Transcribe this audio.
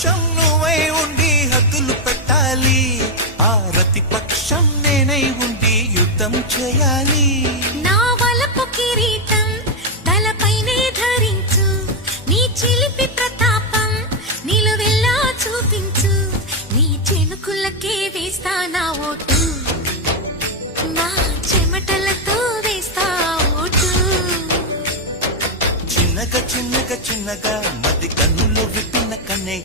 పక్షం నువ్వై ఉండి హద్దులు పెట్టాలి, ఆ ప్రతిపక్షం నేనై ఉండి యుద్ధం చేయాలి. నా వలపు కిరీటం తలపైనే ధరించు, నీ చిలిపి ప్రతాపం నిలువెల్లా చూపించు, నీ చెనుకులకే వేస్తా నా ఓటు, నా చెమటలతో వేస్తా ఓటు. చిన్నగా చిన్నగా చిన్నగా మది కన్నులు విప్పిన కన్నే